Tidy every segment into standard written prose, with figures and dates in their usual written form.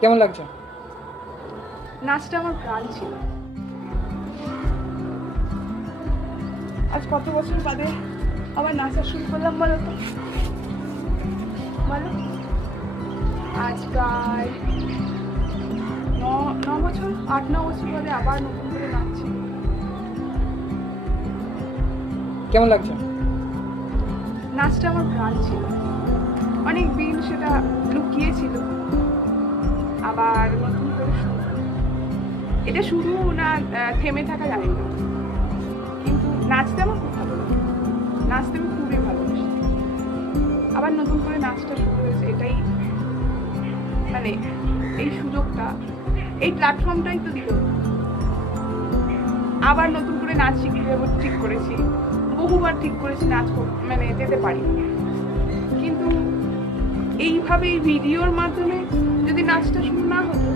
কেমন লাগছে? নাচটা আমার প্রাণ ছিল। আজ কত বছর বাদে আবার নাচা শুরু করলাম বলো তো, বলো। আজ প্রায় 8-9 বছর বাদে আবার নতুন করে নাচছি। কেমন লাগছে? নাচটা আমার প্রাণ ছিল, অনেক দিন সেটা লুকিয়েছিল, আবার নতুন করে শুরু। এটা শুরু না থেমে থাকা জানি না, কিন্তু নাচতে আমার খুব ভালো লাগে। নাচতে আমি খুবই ভালোবাসি। আবার নতুন করে নাচটা শুরু হয়েছে, এটাই মানে এই সুযোগটা, এই প্ল্যাটফর্মটাই তো দিল। আবার নতুন করে নাচ শিখতে যাবো ঠিক করেছি, বহুবার ঠিক করেছি নাচ মানে যেতে পারি, কিন্তু এইভাবে এই ভিডিওর মাধ্যমে যদি নাচটা শুরু না হতো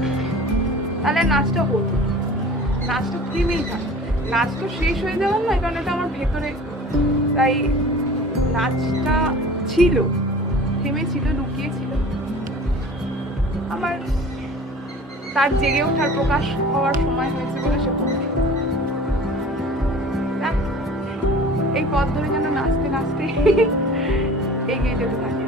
তাহলে নাচটা হতো, নাচটা থেমেই থাকে। নাচ তো শেষ হয়ে যাওয়ার নয়, কারণ এটা আমার ভেতরে, তাই নাচটা ছিল, থেমেছিল, লুকিয়েছিল, আমার তার জেগে ওঠার প্রকাশ হওয়ার সময় হয়েছে বলে সে করছে। এই পথ ধরে যেন নাচতে নাচতে এগিয়ে যেতে থাকে।